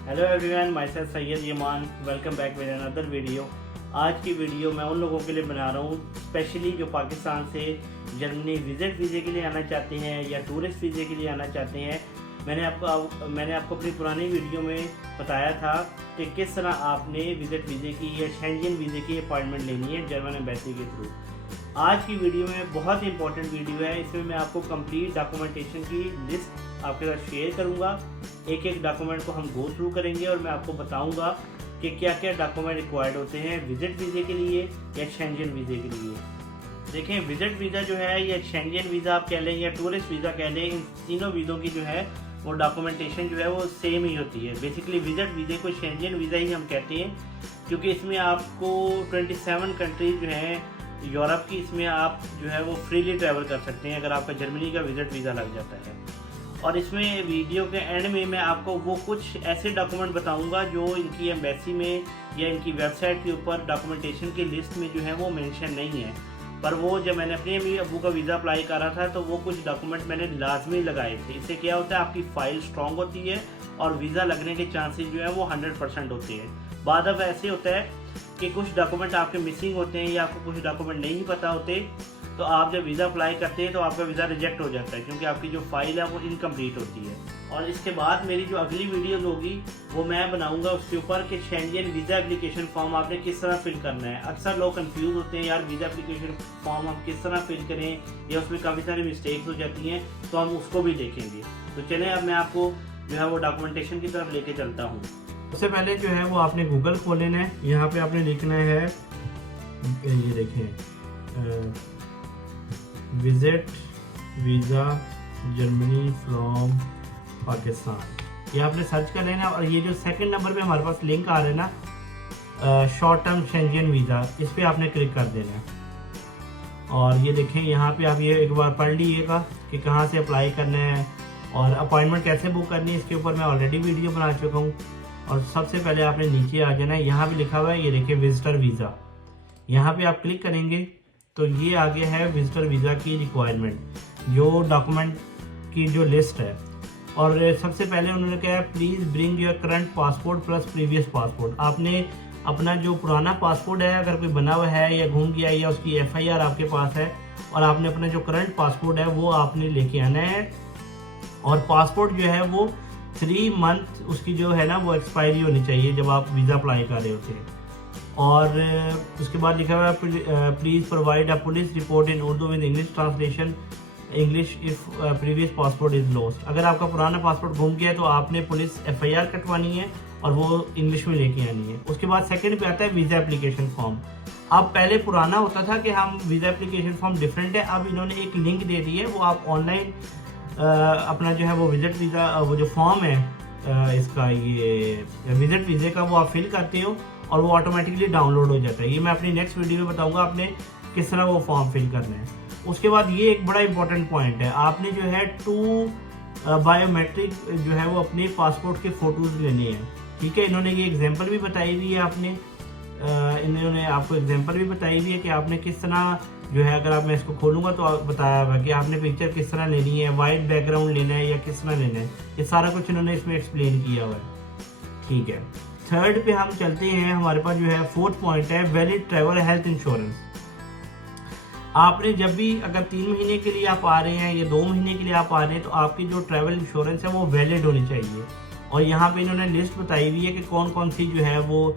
Hello everyone, my self Syed Yaman. Welcome back with another video. आज की video मैं उन लोगों के लिए बना रहा हूँ स्पेशली जो पाकिस्तान से जर्मनी विजिट वीज़े के लिए आना चाहते हैं या टूरिस्ट वीज़े के लिए आना चाहते हैं। मैंने आपको अपनी पुरानी वीडियो में बताया था कि किस तरह आपने विजिट वीज़े की या शेंजन वीज़े की अपॉइंटमेंट लेनी है जर्मन एम्बेसी के थ्रू। आज की वीडियो में बहुत इंपॉर्टेंट वीडियो है। इसमें मैं आपको कंप्लीट डॉक्यूमेंटेशन की लिस्ट आपके साथ शेयर करूंगा। एक एक डॉक्यूमेंट को हम गो थ्रू करेंगे और मैं आपको बताऊंगा कि क्या क्या डॉक्यूमेंट रिक्वायर्ड होते हैं विजिट वीज़े के लिए या शेंजन वीज़े के लिए। देखें, विजिट वीज़ा जो है या शेंजन वीज़ा आप कह लें या टूरिस्ट वीज़ा कह लें, इन तीनों वीज़ों की जो है वो डॉक्यूमेंटेशन जो है वो सेम ही होती है। बेसिकली विजिट वीज़े को शेंजन वीज़ा ही हम कहते हैं क्योंकि इसमें आपको 27 कंट्रीज जो हैं यूरोप की, इसमें आप जो है वो फ्रीली ट्रैवल कर सकते हैं अगर आपका जर्मनी का विजिट वीज़ा लग जाता है। और इसमें वीडियो के एंड में मैं आपको वो कुछ ऐसे डॉक्यूमेंट बताऊंगा जो इनकी एम्बेसी में या इनकी वेबसाइट के ऊपर डॉक्यूमेंटेशन की लिस्ट में जो है वो मेंशन नहीं है। पर वो जब मैंने अपने अम्मी अबू का वीज़ा अप्लाई करा था तो वो कुछ डॉक्यूमेंट मैंने लाजमी लगाए थे। इससे क्या होता है, आपकी फ़ाइल स्ट्रॉन्ग होती है और वीज़ा लगने के चांसेस जो है वो 100% होते हैं। बाद अब ऐसे होता है कि कुछ डॉक्यूमेंट आपके मिसिंग होते हैं या आपको कुछ डॉक्यूमेंट नहीं पता होते, तो आप जब वीज़ा अप्लाई करते हैं तो आपका वीज़ा रिजेक्ट हो जाता है क्योंकि आपकी जो फाइल है वो इनकम्प्लीट होती है। और इसके बाद मेरी जो अगली वीडियोस होगी वो मैं बनाऊंगा उसके ऊपर कि शेंजन वीज़ा एप्लीकेशन फॉर्म आपने किस तरह फिल करना है। अक्सर लोग कंफ्यूज होते हैं, यार वीज़ा एप्लीकेशन फॉर्म हम किस तरह फिल करें या उसमें काफ़ी सारी मिस्टेक्स हो जाती हैं, तो हम उसको भी देखेंगे। तो चलें अब मैं आपको जो है वो डॉक्यूमेंटेशन की तरफ लेके चलता हूँ। सबसे पहले जो है वो आपने गूगल खोल लेना है। यहाँ पे आपने लिखना है, ये देखें, visit visa Germany from Pakistan. ये आपने सर्च कर लेना और ये जो सेकंड नंबर पे हमारे पास लिंक आ रहा है ना, शॉर्ट टर्म शेंजन वीज़ा, इस पर आपने क्लिक कर देना है। और ये देखें, यहाँ पे आप ये एक बार पढ़ लीजिएगा कि कहाँ से अप्लाई करना है और अपॉइंटमेंट कैसे बुक करनी है। इसके ऊपर मैं ऑलरेडी वीडियो बना चुका हूँ। और सबसे पहले आपने नीचे आ जाना है, यहाँ पे लिखा हुआ है, ये देखिए विजिटर वीज़ा। यहाँ पे आप क्लिक करेंगे तो ये आगे है विजिटर वीज़ा की रिक्वायरमेंट, जो डॉक्यूमेंट की जो लिस्ट है। और सबसे पहले उन्होंने कहा है please bring your current passport plus previous passport. आपने अपना जो पुराना पासपोर्ट है अगर कोई बना हुआ है या घूम गया या उसकी FIR आपके पास है, और आपने अपना जो करंट पासपोर्ट है वो आपने लेके आना है। और पासपोर्ट जो है वो 3 मंथ उसकी जो है ना वो एक्सपायरी होनी चाहिए जब आप वीज़ा अप्लाई कर रहे होते हैं। और उसके बाद लिखा हुआ है please provide a police report in Urdu with English translation English if previous passport is lost. अगर आपका पुराना पासपोर्ट गुम गया तो आपने पुलिस FIR कटवानी है और वो इंग्लिश में लेके आनी है। उसके बाद सेकंड पे आता है वीज़ा एप्लीकेशन फॉर्म। अब पहले पुराना होता था कि हम वीज़ा एप्लीकेशन फॉर्म डिफरेंट है, अब इन्होंने एक लिंक दे दी है, वो आप ऑनलाइन अपना जो है वो विजिट वीज़ा वो जो फॉर्म है इसका ये विजिट वीज़े का वो आप फिल करते हो और वो ऑटोमेटिकली डाउनलोड हो जाता है। ये मैं अपनी नेक्स्ट वीडियो में बताऊंगा आपने किस तरह वो फॉर्म फिल करना है। उसके बाद ये एक बड़ा इंपॉर्टेंट पॉइंट है, आपने जो है 2 बायोमेट्रिक जो है वो अपने पासपोर्ट के फ़ोटोज़ लेने हैं। ठीक है, इन्होंने ये एग्जाम्पल भी बताई हुई है, आपने इन्होंने आपको एग्जाम्पल भी बताई हुई है कि आपने किस तरह जो है, अगर आप मैं इसको खोलूंगा तो बताया हुआ कि आपने पिक्चर किस तरह लेनी है, वाइट बैकग्राउंड लेना है या किस तरह लेना है, ये सारा कुछ इन्होंने इसमें एक्सप्लेन किया हुआ है। ठीक है, थर्ड पे हम चलते हैं। हमारे पास जो है 4th पॉइंट है वैलिड ट्रैवल हेल्थ इंश्योरेंस। आपने जब भी अगर 3 महीने के लिए आप आ रहे हैं या 2 महीने के लिए आप आ रहे हैं तो आपकी जो ट्रैवल इंश्योरेंस है वो वैलिड होनी चाहिए। और यहाँ पे इन्होंने लिस्ट बताई हुई है कि कौन कौन सी जो है वो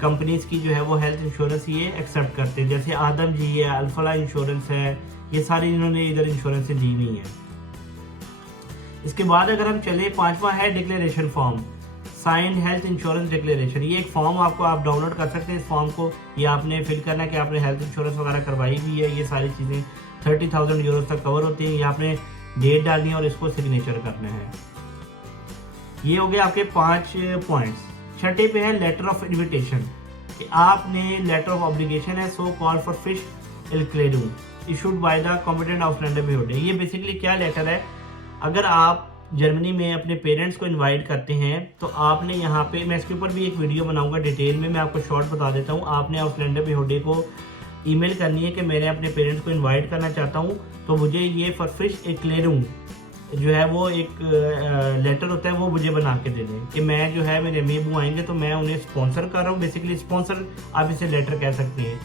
कंपनीज की जो है वो हेल्थ इंश्योरेंस ये एक्सेप्ट करते हैं। जैसे आदम जी है, अल्फला इंश्योरेंस है, ये सारी इन्होंने इधर इंश्योरेंस दी हुई है। इसके बाद अगर हम चले, 5वां है declaration form, signed health insurance declaration. ये एक फॉर्म आपको आप डाउनलोड कर सकते हैं। इस फॉर्म को ये आपने फिल करना है कि आपने हेल्थ इंश्योरेंस वगैरह करवाई हुई है। ये सारी चीज़ें 30,000 यूरो तक कवर होती हैं। ये आपने डेट डालनी है और इसको सिग्नेचर करना है। ये हो गए आपके 5 पॉइंट्स। छठे पे है लेटर ऑफ इन्विटेशन, कि आपने लेटर ऑफ ऑब्लिगेशन है सो कॉल फॉर फिश इलक्लेडू issued by the competent outlander बिहोडे। ये बेसिकली क्या लेटर है, अगर आप जर्मनी में अपने पेरेंट्स को इनवाइट करते हैं तो आपने यहाँ पे, मैं इसके ऊपर भी एक वीडियो बनाऊंगा डिटेल में, मैं आपको शॉर्ट बता देता हूँ। आपने आउटलैंडर बिहोडे को ईमेल करनी है कि मैंने अपने पेरेंट्स को इनवाइट करना चाहता हूँ, तो मुझे ये फॉर फिश इलक्लेडू जो है वो एक लेटर होता है वो मुझे बना के दे दें कि मैं जो है मेरे अम्मी अबू आएंगे तो मैं उन्हें स्पॉन्सर कर रहा हूँ, बेसिकली स्पॉन्सर आप इसे लेटर कह सकते हैं।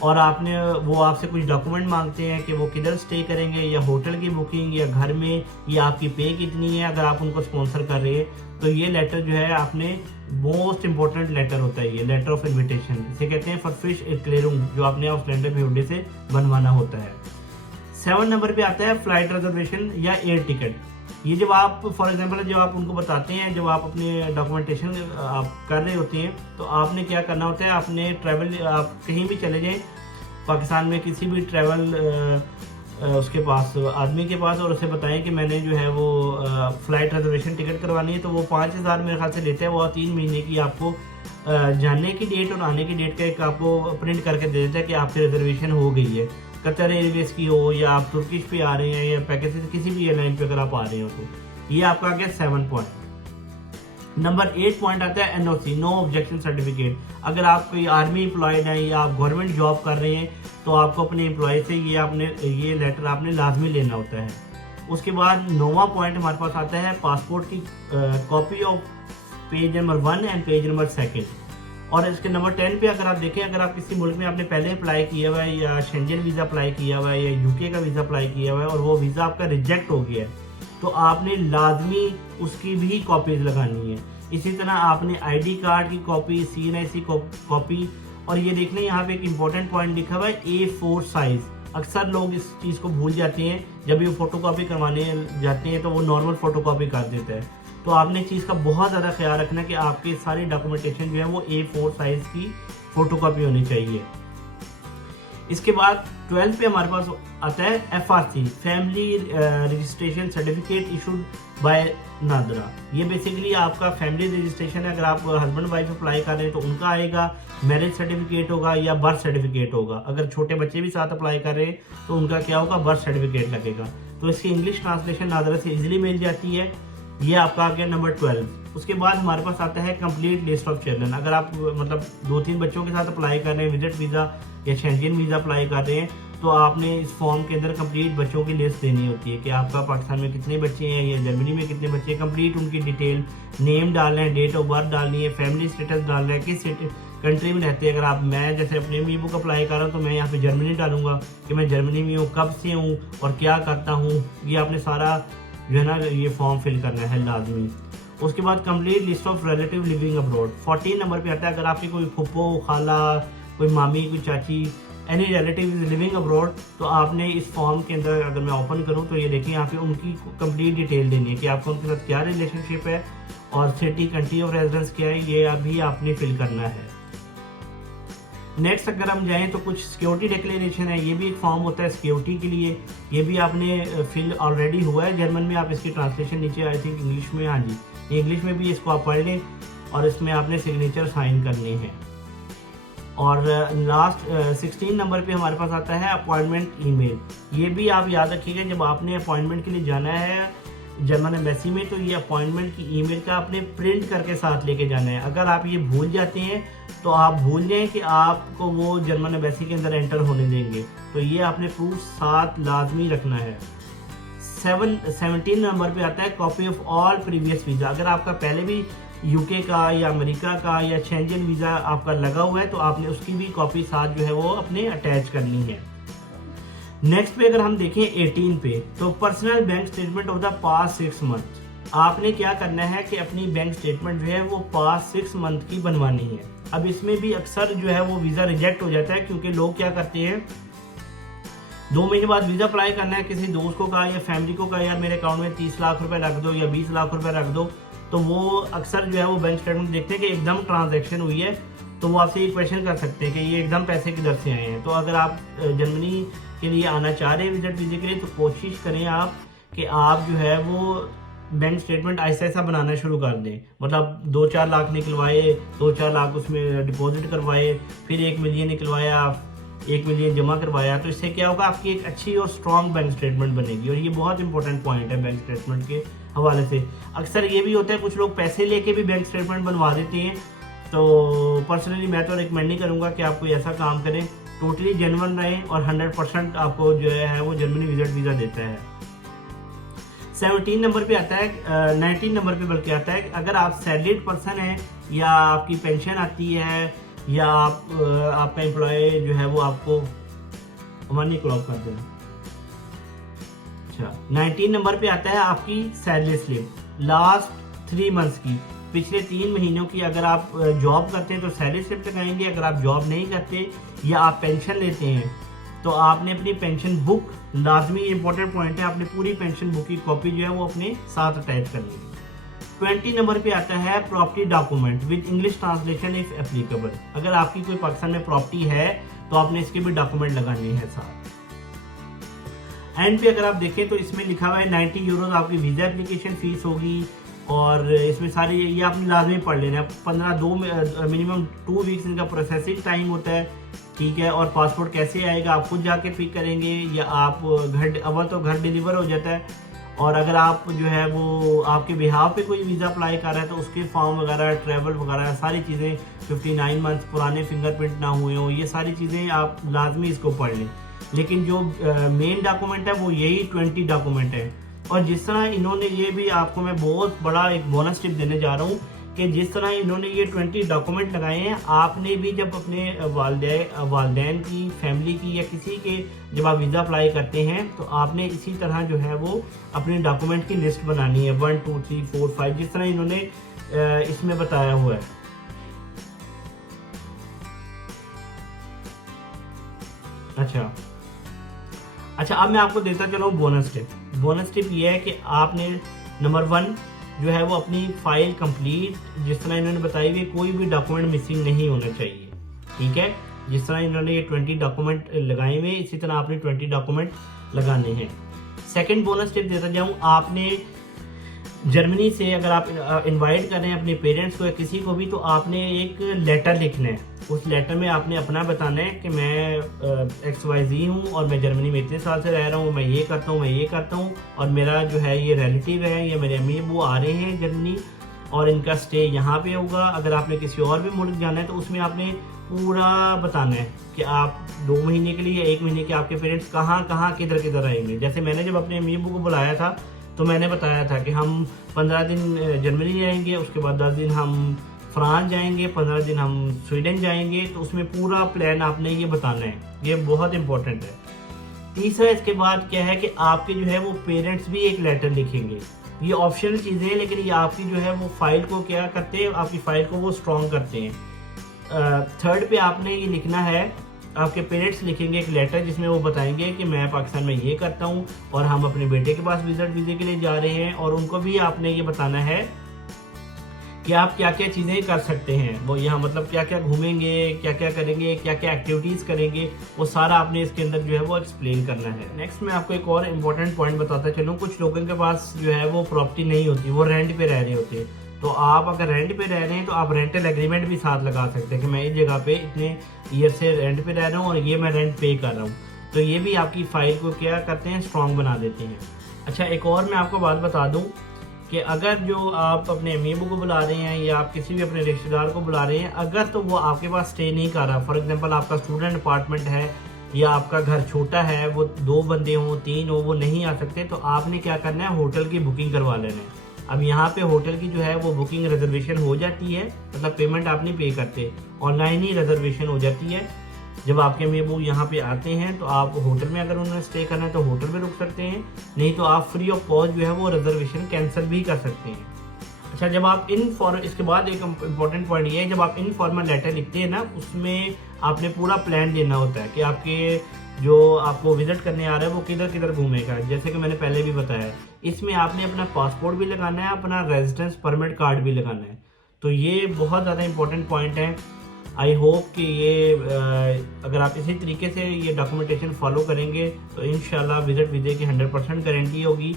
और आपने वो आपसे कुछ डॉक्यूमेंट मांगते हैं कि वो किधर स्टे करेंगे, या होटल की बुकिंग, या घर में, या आपकी पे कितनी है अगर आप उनको स्पॉन्सर कर रहे हैं। तो ये लेटर जो है आपने मोस्ट इंपॉर्टेंट लेटर होता है, ये लेटर ऑफ इन्विटेशन इसे कहते हैं, फॉरफिश क्लियरिंग, जो आपने ऑस्ट्रेलिया में से बनवाना होता है। 7 नंबर पे आता है फ्लाइट रिजर्वेशन या एयर टिकट। ये जब आप फॉर एग्जांपल जब आप उनको बताते हैं, जब आप अपने डॉक्यूमेंटेशन आप कर रहे होते हैं तो आपने क्या करना होता है, आपने ट्रैवल आप कहीं भी चले जाएं पाकिस्तान में किसी भी ट्रैवल उसके पास आदमी के पास, और उसे बताएं कि मैंने जो है वो फ़्लाइट रिजर्वेशन टिकट करवानी है, तो वो 5,000 मेरे ख्याल से लेते हैं। वो 3 महीने की आपको जाने की डेट और आने की डेट का एक आपको प्रिंट करके दे देता है कि आपकी रिजर्वेशन हो गई है। कतर एयरवेज की हो, या आप तुर्किश पे आ रहे हैं, या पैकेज किसी भी एयरलाइन पे अगर आप आ रहे हो, तो ये आपका आ गया 7 पॉइंट। नंबर 8 पॉइंट आता है NOC, नो ऑब्जेक्शन सर्टिफिकेट। अगर आप कोई आर्मी एम्प्लॉयड हैं या आप गवर्नमेंट जॉब कर रहे हैं तो आपको अपने एम्प्लॉय से ये लेटर आपने लाजमी लेना होता है। उसके बाद 9वां पॉइंट हमारे पास आता है पासपोर्ट की copy of page number 1 and page number 2। और इसके नंबर 10 पे अगर आप देखें, अगर आप किसी मुल्क में आपने पहले अप्लाई किया हुआ है, या शेंजन वीज़ा अप्लाई किया हुआ है, या UK का वीज़ा अप्लाई किया हुआ है और वो वीज़ा आपका रिजेक्ट हो गया है, तो आपने लाजमी उसकी भी कॉपीज लगानी है। इसी तरह आपने ID कार्ड की कॉपी, CNIC कॉपी, और ये देख लें यहाँ पे एक इम्पोर्टेंट पॉइंट लिखा हुआ है A4 साइज़। अक्सर लोग इस चीज़ को भूल जाते हैं, जब ये फ़ोटोकॉपी करवाने जाते हैं तो वो नॉर्मल फ़ोटोकॉपी कर देता है। तो आपने चीज़ का बहुत ज़्यादा ख्याल रखना कि आपकी सारी डॉक्यूमेंटेशन जो है वो A4 साइज़ की फ़ोटोकॉपी होनी चाहिए। इसके बाद 12 पे हमारे पास आता है FRC, family registration certificate issued by NADRA. ये बेसिकली आपका फैमिली रजिस्ट्रेशन है। अगर आप हस्बैंड वाइफ अप्लाई कर रहे हैं तो उनका आएगा, मैरिज सर्टिफिकेट होगा या बर्थ सर्टिफिकेट होगा। अगर छोटे बच्चे भी साथ अप्लाई कर रहे हैं तो उनका क्या होगा, बर्थ सर्टिफिकेट लगेगा। तो इसकी इंग्लिश ट्रांसलेशन नादरा से इजीली मिल जाती है। ये आपका आ गया नंबर 12। उसके बाद हमारे पास आता है कंप्लीट लिस्ट ऑफ चिल्ड्रन। अगर आप मतलब 2-3 बच्चों के साथ अप्लाई कर रहे हैं, विजिट वीज़ा या शेंजन वीज़ा अप्लाई कर रहे हैं, तो आपने इस फॉर्म के अंदर कंप्लीट बच्चों की लिस्ट देनी होती है कि आपका पाकिस्तान में कितने बच्चे हैं या जर्मनी में कितने बच्चे हैं। कंप्लीट उनकी डिटेल, नेम डालना है, डेट ऑफ बर्थ डालनी है, फैमिली स्टेटस डालना है, किस कंट्री में रहते हैं। अगर आप मैं जैसे अपने मी बुक अप्लाई कर रहा हूँ तो मैं यहाँ पे जर्मनी डालूंगा कि मैं जर्मनी में हूँ, कब से हूँ और क्या करता हूँ। ये आपने सारा जो है ना ये फॉर्म फिल करना है लाजमी। उसके बाद complete list of relative living abroad 14 number पे आता है। अगर आपकी कोई फुप्पो, खाला, कोई मामी, कोई चाची, any relative is living abroad, तो आपने इस फॉर्म के अंदर अगर मैं ओपन करूं तो ये देखिए यहाँ पे उनकी कंप्लीट डिटेल देनी है कि आपको उनके साथ क्या रिलेशनशिप है और सिटी, कंट्री ऑफ रेजिडेंस क्या है, ये अभी आपने फिल करना है। नेक्स्ट अगर हम जाएं तो कुछ सिक्योरिटी डिक्लेरेशन है, ये भी एक फॉर्म होता है सिक्योरिटी के लिए। ये भी आपने फिल ऑलरेडी हुआ है जर्मन में। आप इसकी ट्रांसलेशन नीचे आई थिंक इंग्लिश में, हाँ जी इंग्लिश में भी इसको आप पढ़ लें और इसमें आपने सिग्नेचर साइन करने हैं। और लास्ट 16 नंबर पे हमारे पास आता है अपॉइंटमेंट ईमेल। ये भी आप याद रखिएगा, जब आपने अपॉइंटमेंट के लिए जाना है जर्मन एम्बेसी में तो ये अपॉइंटमेंट की ईमेल का आपने प्रिंट करके साथ लेके जाना है। अगर आप ये भूल जाते हैं तो आप भूल जाएं कि आपको वो जर्मन एम्बेसी के अंदर एंटर होने देंगे, तो ये आपने प्रूफ साथ लाजमी रखना है। 17 नंबर पे आता है copy of all previous visa. अगर आपका पहले भी UK का या अमेरिका का या शेंजन वीज़ा आपका लगा हुआ है तो आपने उसकी भी कॉपी साथ जो है वो अपने अटैच करनी है। नेक्स्ट पे अगर हम देखें 18 पे, तो personal bank statement of the past 6 month. आपने क्या करना है कि अपनी बैंक स्टेटमेंट जो है वो पास्ट 6 मंथ की बनवानी है। अब इसमें भी अक्सर जो है वो वीज़ा रिजेक्ट हो जाता है क्योंकि लोग क्या करते हैं, 2 महीने बाद वीज़ा अप्लाई करना है, किसी दोस्त को कहा या फैमिली को कहा यार मेरे अकाउंट में 30 लाख रुपए रख दो या 20 लाख रुपए रख दो, तो वो अक्सर जो है वो बैंक स्टेटमेंट देखते हैं कि एकदम ट्रांजैक्शन हुई है, तो वो आपसे ये क्वेश्चन कर सकते हैं कि ये एकदम पैसे किधर से आए हैं। तो अगर आप जर्मनी के लिए आना चाह रहे हैं विजिट वीज़े के लिए, तो कोशिश करें आप कि आप जो है वो बैंक स्टेटमेंट ऐसा ऐसा बनाना शुरू कर दें। मतलब 2-4 लाख निकलवाए, 2-4 लाख उसमें डिपॉजिट करवाए, फिर 1 मिलियन निकलवाया, 1 मिलियन जमा करवाया, तो इससे क्या होगा, आपकी एक अच्छी और स्ट्रॉन्ग बैंक स्टेटमेंट बनेगी। और ये बहुत इंपॉर्टेंट पॉइंट है बैंक स्टेटमेंट के हवाले से। अक्सर ये भी होता है कुछ लोग पैसे लेके भी बैंक स्टेटमेंट बनवा देते हैं, तो पर्सनली मैं तो रिकमेंड नहीं करूँगा कि आप कोई ऐसा काम करें। टोटली जेन्युइन रहें और 100% आपको जो है वो जर्मनी विजिट वीज़ा देता है। 17 नंबर पे आता है, 19 नंबर पे बल्कि आता है, अगर आप सैलरीड पर्सन हैं या आपकी पेंशन आती है या आपका एम्प्लॉय जो है वो आपको मनी क्लॉक कर देना। अच्छा, 19 नंबर पे आता है आपकी सैलरी स्लिप लास्ट 3 मंथ्स की, पिछले 3 महीनों की। अगर आप जॉब करते हैं तो सैलरी स्लिप लगाएंगे, अगर आप जॉब नहीं करते या आप पेंशन लेते हैं तो आपने अपनी पेंशन बुक, लाजमी इंपॉर्टेंट पॉइंट है, आपने पूरी पेंशन बुक की कॉपी जो है वो अपने साथ अटैच करनी है। 20 नंबर पे आता है property document with English translation if applicable. अगर आपकी कोई पाकिस्तान में प्रॉपर्टी है तो आपने इसके भी डॉक्यूमेंट लगाने हैं साथ। एंड पे अगर आप देखें तो इसमें लिखा हुआ है 90 यूरोज आपकी वीज़ा एप्लीकेशन फीस होगी, और इसमें सारी ये आपने लाजमी पढ़ लेना है। मिनिमम 2 वीक्स इनका प्रोसेसिंग टाइम होता है, ठीक है। और पासपोर्ट कैसे आएगा, आप खुद जाके पिक करेंगे या आप अव्वल तो घर डिलीवर हो जाता है, और अगर आप जो है वो आपके बिहाफ पे कोई वीज़ा अप्लाई कर रहा है तो उसके फॉर्म वगैरह, ट्रैवल वगैरह सारी चीज़ें, 59 मंथ्स पुराने फिंगरप्रिंट ना हुए हो, ये सारी चीज़ें आप लाजमी इसको पढ़ लें। लेकिन जो मेन डॉक्यूमेंट है वो यही 20 डॉक्यूमेंट है। और जिस तरह इन्होंने, ये भी आपको मैं बहुत बड़ा एक बोनस टिप देने जा रहा हूँ कि जिस तरह इन्होंने ये 20 डॉक्यूमेंट लगाए हैं, आपने भी जब अपने वालदैन की, फैमिली की या किसी के जब आप वीज़ा अप्लाई करते हैं तो आपने इसी तरह जो है वो अपने डॉक्यूमेंट की लिस्ट बनानी है, 1 2 3 4 5, जिस तरह इन्होंने इसमें बताया हुआ है। अच्छा, अब मैं आपको देता चला हूँ बोनस टिप। बोनस टिप ये है कि आपने नंबर 1 जो है वो अपनी फाइल कंप्लीट, जिस तरह इन्होंने बताई हुई, कोई भी डॉक्यूमेंट मिसिंग नहीं होना चाहिए, ठीक है। जिस तरह इन्होंने ये 20 डॉक्यूमेंट लगाए हुए, इसी तरह आपने 20 डॉक्यूमेंट लगाने हैं। सेकंड बोनस टिप देता जाऊँ, आपने जर्मनी से अगर आप इनवाइट कर रहे हैं अपने पेरेंट्स को या किसी को भी, तो आपने एक लेटर लिखना है। उस लेटर में आपने अपना बताना है कि मैं XYZ हूँ और मैं जर्मनी में इतने साल से रह रहा हूँ, मैं ये करता हूँ, मैं ये करता हूँ, और मेरा जो है ये रिलेटिव है, ये मेरे अम्मी वो आ रहे हैं जर्मनी और इनका स्टे यहाँ पे होगा। अगर आपने किसी और भी मुल्क जाना है तो उसमें आपने पूरा बताना है कि आप 2 महीने के लिए या 1 महीने के आपके पेरेंट्स कहाँ किधर किधर आएंगे। जैसे मैंने जब अपने अम्मी को बुलाया था तो मैंने बताया था कि हम 15 दिन जर्मनी जाएंगे, उसके बाद 10 दिन हम फ्रांस जाएंगे, 15 दिन हम स्वीडन जाएंगे। तो उसमें पूरा प्लान आपने ये बताना है, ये बहुत इंपॉर्टेंट है। तीसरा इसके बाद क्या है कि आपके जो है वो पेरेंट्स भी एक लेटर लिखेंगे। ये ऑप्शनल चीज़ें हैं, लेकिन ये आपकी जो है वो फाइल को क्या करते हैं, आपकी फाइल को वो स्ट्रॉन्ग करते हैं। थर्ड पे आपने ये लिखना है, आपके पेरेंट्स लिखेंगे एक लेटर जिसमें वो बताएंगे कि मैं पाकिस्तान में ये करता हूँ और हम अपने बेटे के पास विजिट वीज़े के लिए जा रहे हैं, और उनको भी आपने ये बताना है कि आप क्या क्या चीज़ें कर सकते हैं, वो यहाँ मतलब क्या क्या घूमेंगे, क्या क्या करेंगे, क्या क्या एक्टिविटीज़ करेंगे, वो सारा आपने इसके अंदर जो है वो एक्सप्लेन करना है। नेक्स्ट मैं आपको एक और इम्पोर्टेंट पॉइंट बताता चलूँ। कुछ लोगों के पास जो है वो प्रॉपर्टी नहीं होती, वो रेंट पे रह रहे होते हैं। तो आप अगर रेंट पे रह रहे हैं तो आप रेंटल एग्रीमेंट भी साथ लगा सकते हैं कि मैं इस जगह पे इतने ईयर से रेंट पे रह रहा हूँ और ये मैं रेंट पे कर रहा हूँ। तो ये भी आपकी फाइल को क्या करते हैं, स्ट्रॉन्ग बना देते हैं। अच्छा, एक और मैं आपको बात बता दूँ कि अगर जो आप अपने अम्मी को बुला रहे हैं या आप किसी भी अपने रिश्तेदार को बुला रहे हैं, अगर तो वो आपके पास स्टे नहीं कर रहा, फॉर एग्जांपल आपका स्टूडेंट अपार्टमेंट है या आपका घर छोटा है, वो 2 बंदे हों 3 हो, वो नहीं आ सकते, तो आपने क्या करना है, होटल की बुकिंग करवा लेना है। अब यहाँ पे होटल की जो है वो बुकिंग रिजर्वेशन हो जाती है, मतलब पेमेंट आप नहीं पे करते, ऑनलाइन ही रिजर्वेशन हो जाती है। जब आपके अम्मी अबू यहाँ पे आते हैं तो आप होटल में, अगर उन्होंने स्टे करना है तो होटल में रुक सकते हैं, नहीं तो आप फ्री ऑफ कॉस्ट जो है वो रिजर्वेशन कैंसिल भी कर सकते हैं। अच्छा, जब आप इसके बाद एक इम्पॉर्टेंट पॉइंट ये है, जब आप इनफॉर्मल लेटर लिखते हैं ना, उसमें आपने पूरा प्लान देना होता है कि आपके जो आपको विजिट करने आ रहा है वो किधर किधर घूमेगा। जैसे कि मैंने पहले भी बताया, इसमें आपने अपना पासपोर्ट भी लगाना है, अपना रेजिडेंस परमिट कार्ड भी लगाना है। तो ये बहुत ज़्यादा इंपॉर्टेंट पॉइंट है। आई होप कि ये अगर आप इसी तरीके से ये डॉक्यूमेंटेशन फॉलो करेंगे तो इंशाल्लाह विजिट वीज़े की 100% गारंटी होगी।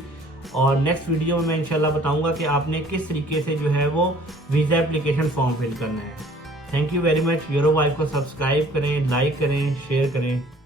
और नेक्स्ट वीडियो में मैं इंशाल्लाह बताऊंगा कि आपने किस तरीके से जो है वो वीज़ा एप्लीकेशन फॉर्म फिल करना है। Thank you very much. Euro wife को सब्सक्राइब करें, लाइक करें, शेयर करें।